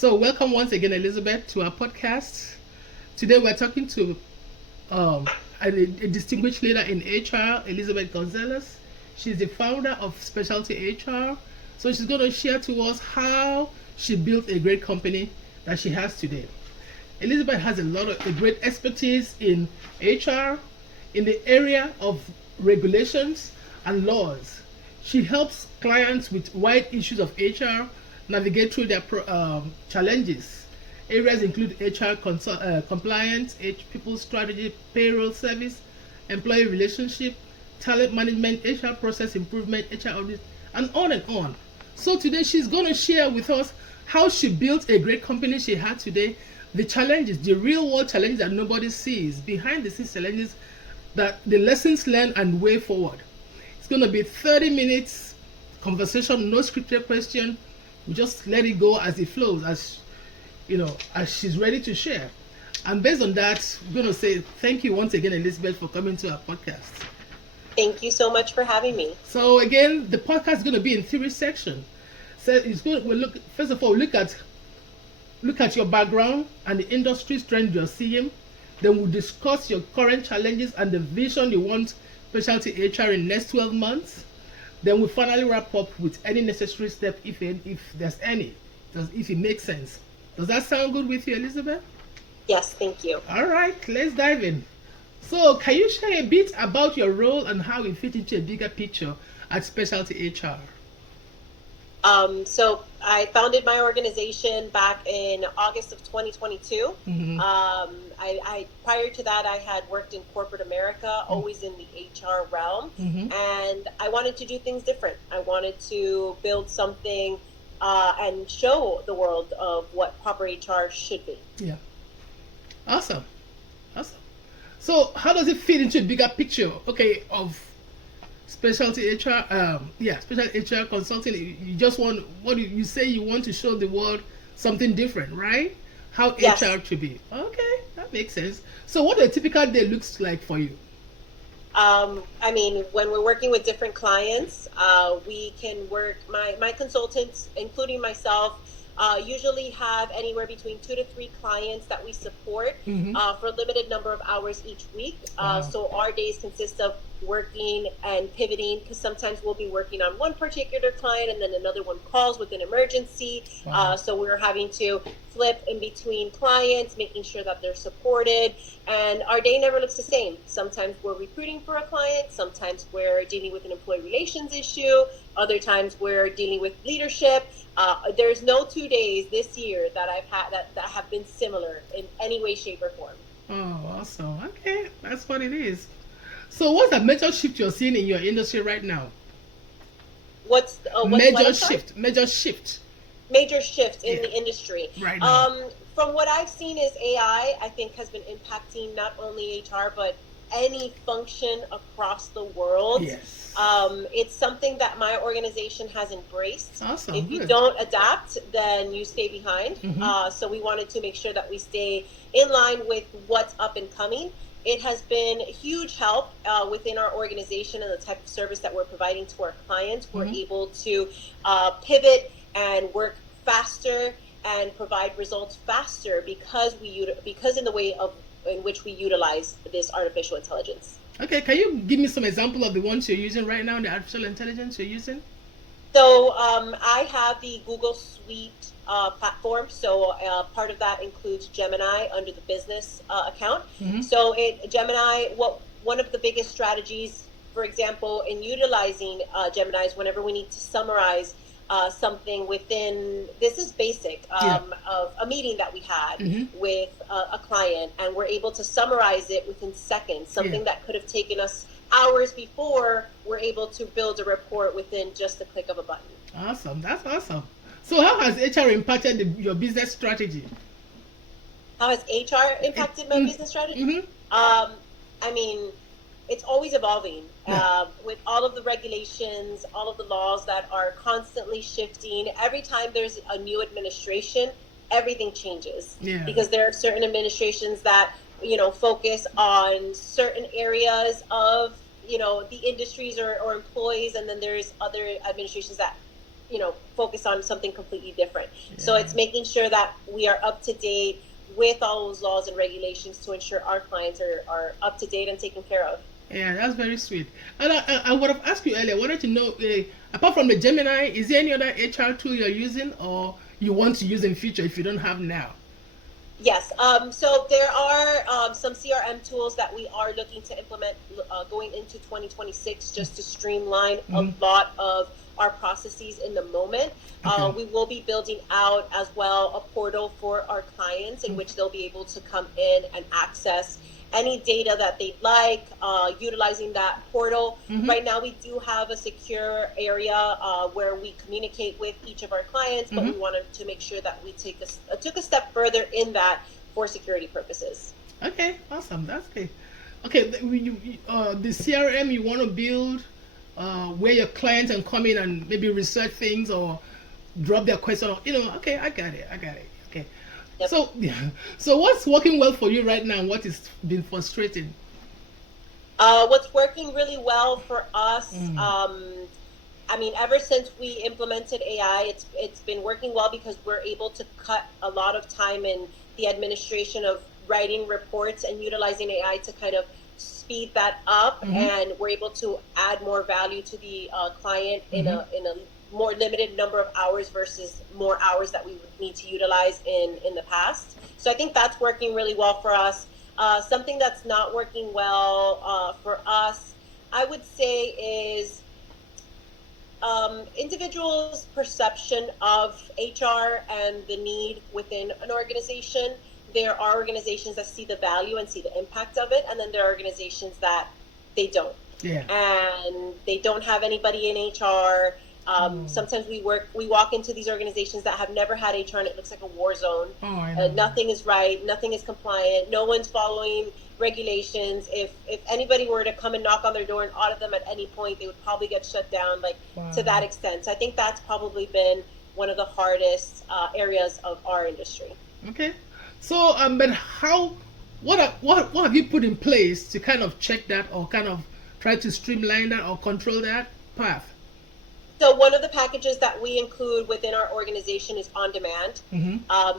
So, welcome once again, Elizabeth, to our podcast. Today, we're talking to um, a distinguished leader in HR, Elizabeth Gonzalez. She's the founder of Specialty HR. So, she's going to share to us how she built a great company that she has today. Elizabeth has a great expertise in HR, in the area of regulations and laws. She helps clients with wide issues of HR navigate through their challenges. Areas include HR compliance, people strategy, payroll service, employee relationship, talent management, HR process improvement, HR audit, and on and on. So today she's going to share with us how she built a great company she had today, the challenges, the real world challenges that nobody sees, behind the scenes challenges, that the lessons learned and way forward. It's going to be 30 minutes conversation, no scripted question. We just let it go as it flows, as she's ready to share. And based on that, we're going to say thank you once again, Elizabeth, for coming to our podcast. Thank you so much for having me. So again, the podcast is going to be in three sections. So it's good. First of all, look at your background and the industry trend you're seeing. Then we'll discuss your current challenges and the vision you want Specialty HR in the next 12 months. Then we'll finally wrap up with any necessary step, if there's any, if it makes sense. Does that sound good with you, Elizabeth? Yes, thank you. All right, let's dive in. So can you share a bit about your role and how it fits into a bigger picture at Specialty HR? So I founded my organization back in August of 2022. Mm-hmm. I prior to that, I had worked in corporate America, always in the HR realm, and I wanted to do things different. I wanted to build something and show the world of what proper HR should be. Yeah. Awesome. So how does it fit into a bigger picture, of Specialty HR, Specialty HR consulting? You just want, you say you want to show the world something different, right? How Yes. HR should be. Okay, that makes sense. So what a typical day looks like for you? When we're working with different clients, we can work, my consultants, including myself, usually have anywhere between 2 to 3 clients that we support for a limited number of hours each week. Wow. So our days consist of working and pivoting, because sometimes we'll be working on one particular client and then another one calls with an emergency. Wow. So we're having to flip in between clients, making sure that they're supported. And our day never looks the same. Sometimes we're recruiting for a client. Sometimes we're dealing with an employee relations issue. Other times we're dealing with leadership. There's no 2 days this year that I've had that have been similar in any way, shape, or form. Oh, awesome. Okay, that's what it is. So what's the major shift you're seeing in your industry right now? Major shift in the industry right now. From what I've seen is AI, I think, has been impacting not only HR but any function across the world. Yes. It's something that my organization has embraced. Awesome. If you Good. don't adapt, then you stay behind. So we wanted to make sure that we stay in line with what's up and coming. It has been a huge help within our organization and the type of service that we're providing to our clients. We're able to pivot and work faster and provide results faster because in the way in which we utilize this artificial intelligence. Okay, can you give me some example of the ones you're using right now, the artificial intelligence you're using? So I have the Google Suite platform. So part of that includes Gemini under the business account. So Gemini, one of the biggest strategies, for example, in utilizing Gemini is whenever we need to summarize something within, this is basic, of a meeting that we had with a client, and we're able to summarize it within seconds, something that could have taken us hours before. We're able to build a report within just a click of a button. Awesome. That's awesome. So how has HR impacted your business strategy? How has HR impacted my business strategy? It's always evolving with all of the regulations, all of the laws that are constantly shifting. Every time there's a new administration, everything changes because there are certain administrations that, focus on certain areas of, the industries or employees. And then there's other administrations that focus on something completely different. So it's making sure that we are up to date with all those laws and regulations to ensure our clients are up to date and taken care of. Yeah, that's very sweet. And I would have asked you earlier, I wanted to know, apart from the Gemini, is there any other HR tool you're using or you want to use in future if you don't have now? Yes. So there are some CRM tools that we are looking to implement going into 2026 just to streamline a lot of our processes in the moment. Okay. We will be building out as well a portal for our clients in which they'll be able to come in and access any data that they'd like, utilizing that portal. Right now, we do have a secure area where we communicate with each of our clients, but we wanted to make sure that we took a step further in that for security purposes. Okay, awesome. That's great. Okay, the CRM you want to build where your clients can come in and maybe research things or drop their question. Okay, I got it. Okay. Yep. So what's working well for you right now and what is been frustrating? What's working really well for us, ever since we implemented AI, it's been working well because we're able to cut a lot of time in the administration of writing reports and utilizing AI to kind of speed that up, and we're able to add more value to the client in a more limited number of hours versus more hours that we would need to utilize in the past. So I think that's working really well for us. Something that's not working well for us, I would say, is individuals' perception of HR and the need within an organization. There are organizations that see the value and see the impact of it, and then there are organizations that they don't. Yeah. And they don't have anybody in HR. Sometimes we walk into these organizations that have never had HR and it looks like a war zone. Nothing is right, nothing is compliant, no one's following regulations. If anybody were to come and knock on their door and audit them at any point, they would probably get shut down, to that extent. So I think that's probably been one of the hardest areas of our industry. Okay. So but what have you put in place to kind of check that or kind of try to streamline that or control that path? So one of the packages that we include within our organization is on demand.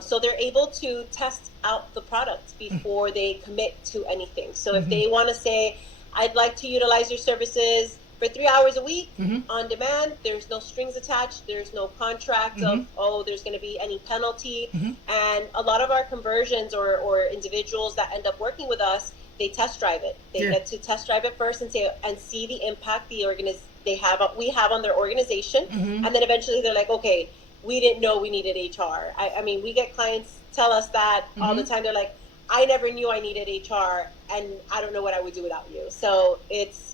So they're able to test out the product before they commit to anything. So if they want to say, I'd like to utilize your services for 3 hours a week on demand, there's no strings attached, there's no contract of, there's going to be any penalty. And a lot of our conversions or individuals that end up working with us, they test drive it. They get to test drive it first and see the impact we have on their organization, and then eventually they're like, okay, we didn't know we needed HR. I mean, we get clients tell us that all the time. They're like, I never knew I needed HR, and I don't know what I would do without you. So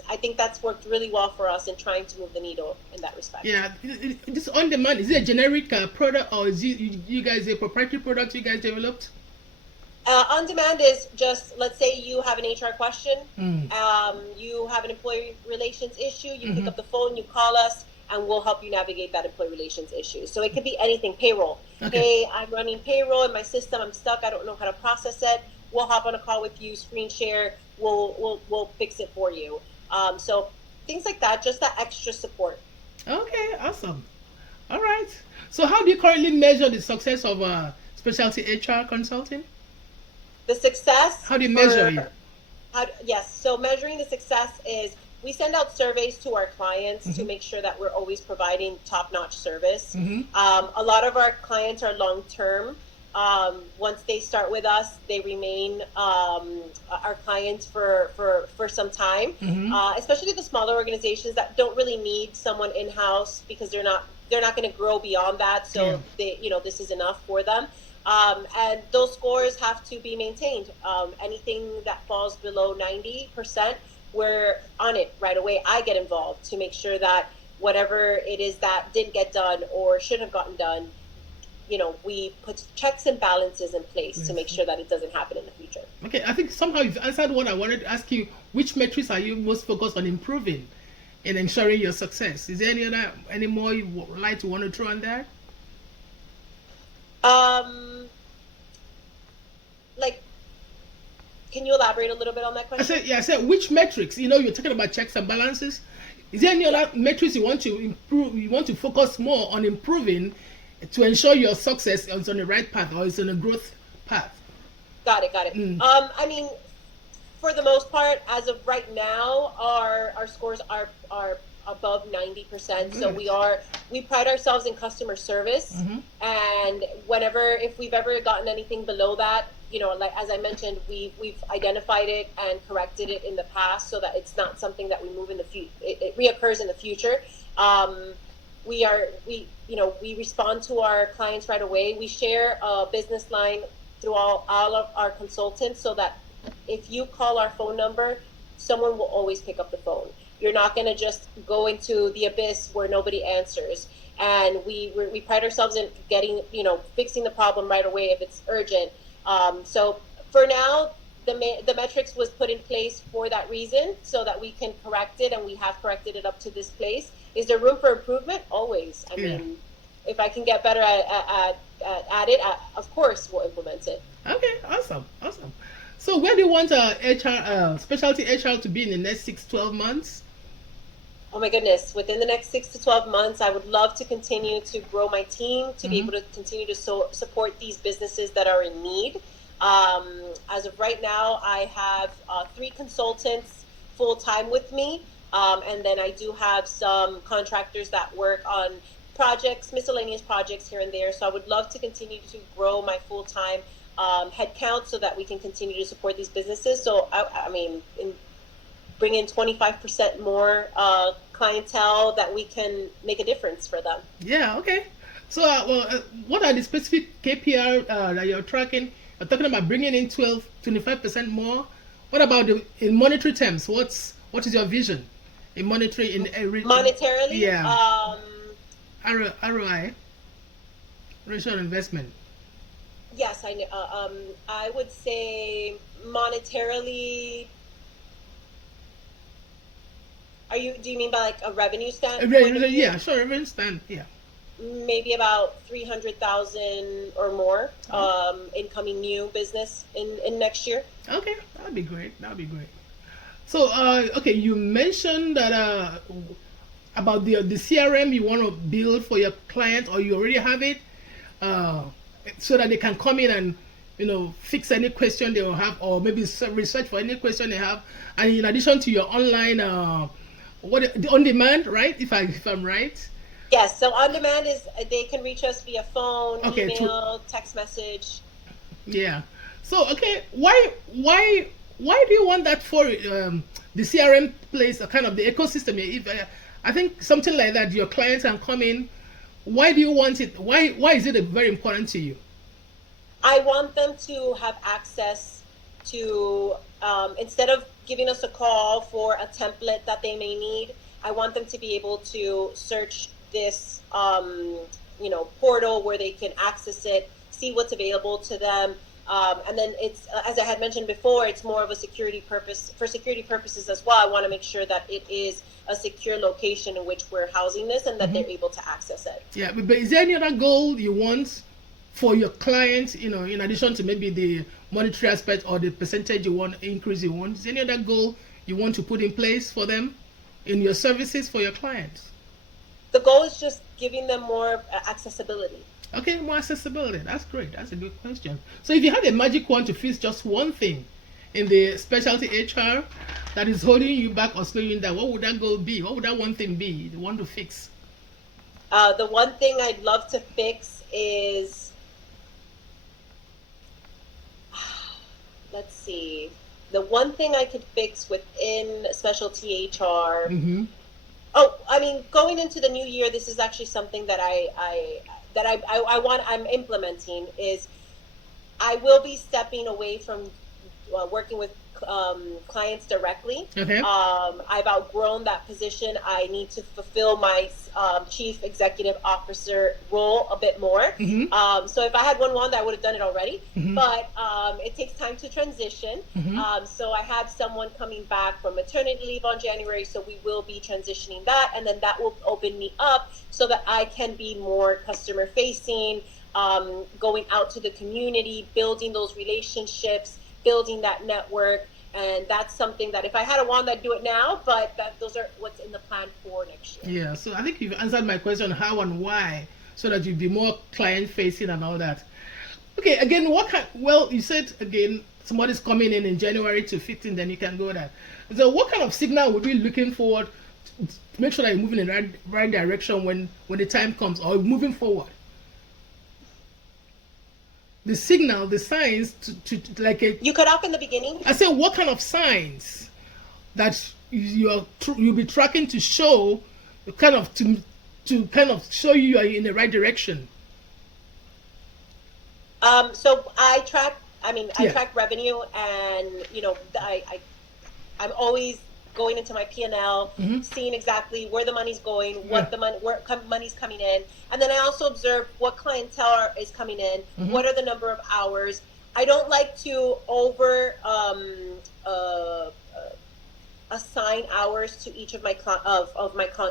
I think that's worked really well for us in trying to move the needle in that respect. Yeah, this on demand, is it a generic product or is you guys a proprietary product you guys developed? On demand is just, let's say you have an HR question, you have an employee relations issue, you pick up the phone, you call us, and we'll help you navigate that employee relations issue. So it could be anything, payroll. Okay. Hey, I'm running payroll in my system, I'm stuck, I don't know how to process it. We'll hop on a call with you, screen share, we'll fix it for you. So things like that, just that extra support. Okay, awesome. All right. So how do you currently measure the success of specialty HR consulting? The success. How do you measure it? Yes. So measuring the success is we send out surveys to our clients to make sure that we're always providing top-notch service. A lot of our clients are long-term. Once they start with us, they remain our clients for some time. Especially the smaller organizations that don't really need someone in-house because they're not going to grow beyond that. So this is enough for them. And those scores have to be maintained. Anything that falls below 90%, we're on it right away. I get involved to make sure that whatever it is that didn't get done or should have gotten done, we put checks and balances in place to make sure that it doesn't happen in the future. Okay, I think somehow you've answered what I wanted to ask you. Which metrics are you most focused on improving in ensuring your success? Is there any more you would like to want to throw on that? Can you elaborate a little bit on that question? I said which metrics? You're talking about checks and balances. Is there any Yeah. other metrics you want to improve? You want to focus more on improving to ensure your success is on the right path or is on a growth path? Got it. Got it. Mm. I mean, for the most part, as of right now, our scores are above 90%. So Good. we pride ourselves in customer service, Mm-hmm. and whenever if we've ever gotten anything below that, like as I mentioned, we've identified it and corrected it in the past so that it's not something that we move in the future. It reoccurs in the future. Um, we respond to our clients right away. We share a business line through all of our consultants so that if you call our phone number, someone will always pick up the phone. You're not going to just go into the abyss where nobody answers. And we pride ourselves in getting, fixing the problem right away if it's urgent. So for now, the metrics was put in place for that reason so that we can correct it, and we have corrected it up to this place. Is there room for improvement? Always. I Yeah. mean, if I can get better at it, of course we'll implement it. Okay. Awesome. Awesome. So where do you want HR, specialty HR to be in the next 6-12 months? Oh my goodness, within the next 6 to 12 months, I would love to continue to grow my team, to be Mm-hmm. able to continue to support these businesses that are in need. As of right now, I have 3 consultants full time with me. And then I do have some contractors that work on projects, miscellaneous projects here and there. So I would love to continue to grow my full time headcount so that we can continue to support these businesses. So, I mean, bring in 25% more clientele that we can make a difference for them. Yeah. Okay. So what are the specific KPI that you're tracking? You're talking about bringing in 25% more. What about in monetary terms? What is your vision in monetary in every? Monetarily, Yeah. ROI, ratio on investment. yes, I would say monetarily. Do you mean by like a revenue point of view? Yeah, sure, I understand. Yeah. Maybe about 300,000 or more Oh, incoming new business in next year. okay, that'd be great. That'd be great. So, okay, you mentioned that about the CRM you want to build for your client, or you already have it, uh, so that they can come in and fix any question they will have, or maybe research for any question they have. And in addition to your online, what the on demand, right? If I'm right. Yes, so on demand is they can reach us via phone, Okay, email, text message. yeah. So okay, why do you want that for the CRM place, kind of the ecosystem? If I think something like that, your clients can come in. Why do you want it? Why is it very important to you? I want them to have access to, instead of giving us a call for a template that they may need, I want them to be able to search this, portal where they can access it, see what's available to them. And then it's, as I had mentioned before, it's more of a security purpose, for security purposes as well. I want to make sure that it is a secure location in which we're housing this and that Mm-hmm. they're able to access it. Yeah, but is there any other goal you want for your clients? In addition to maybe the monetary aspect or the percentage you want increase you want, is there any other goal you want to put in place for them in your services for your clients? The goal is just giving them more accessibility. Okay, more accessibility. That's great. That's a good question. So, if you had a magic wand to fix just one thing in the specialty HR that is holding you back or slowing you down, what would that goal be? What would that one thing be? The one to fix? The one thing I'd love to fix is, let's see, the one thing I could fix within specialty HR. Mm-hmm. Oh, I mean, going into the new year, this is actually something that I'm implementing is I will be stepping away from working with clients directly. Okay. I've outgrown that position. I need to fulfill my chief executive officer role a bit more. Mm-hmm. So if I had one wand, I would have done it already. Mm-hmm. But it takes time to transition. Mm-hmm. So I have someone coming back from maternity leave on January. So we will be transitioning that. And then that will open me up so that I can be more customer facing, going out to the community, building those relationships, building that network, And that's something that if I had a wand, I'd do it now. But those are what's in the plan for next year. Yeah, so I think you've answered my question how and why, so that you'd be more client facing and all that. Okay, again, what kind? Well, you said again somebody's coming in January to 15, then you can go there. So, what kind of signal would we be looking forward to make sure that you're moving in the right direction when the time comes, or moving forward? The signal, the signs to like a. You cut off in the beginning. I said, what kind of signs that you'll be tracking to show, kind of to kind of show you are in the right direction. So I track. I mean, I Yeah. track revenue, and I'm always going into my P&L, seeing exactly where the money's going, what the money's coming in, and then I also observe what clientele is coming in, what are the number of hours. I don't like to assign hours to each of my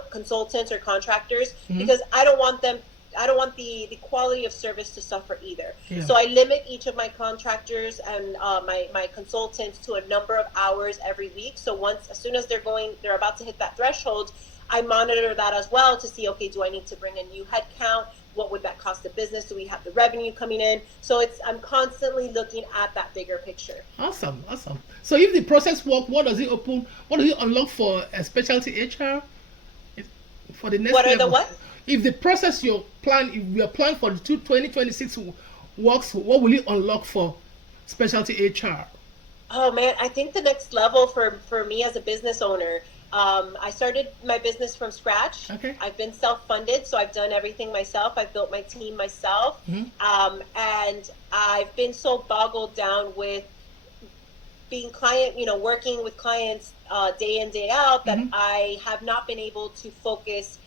consultants or contractors, because I don't want the quality of service to suffer either. Yeah. So I limit each of my contractors and my consultants to a number of hours every week. So as soon as they're about to hit that threshold, I monitor that as well to see, okay, do I need to bring a new headcount? What would that cost the business? Do we have the revenue coming in? So I'm constantly looking at that bigger picture. Awesome. So if the process work, what does it open? What does it unlock for a specialty HR? For the next What are level? the what? If the process if your plan for the 2026 works, what will it unlock for specialty HR? Oh man, I think the next level for me as a business owner, I started my business from scratch. Okay. I've been self-funded, so I've done everything myself. I've built my team myself. And I've been so boggled down with being working with clients day in, day out, that I have not been able to focus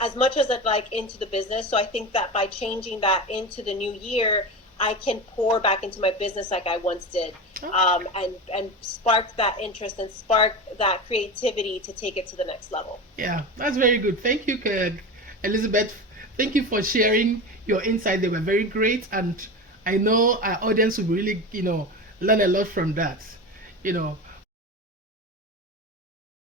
as much as I'd like into the business. So I think that by changing that into the new year, I can pour back into my business like I once did, and spark that interest and spark that creativity to take it to the next level. Yeah, that's very good. Thank you, Elizabeth. Thank you for sharing your insight. They were very great, and I know our audience will really, learn a lot from that.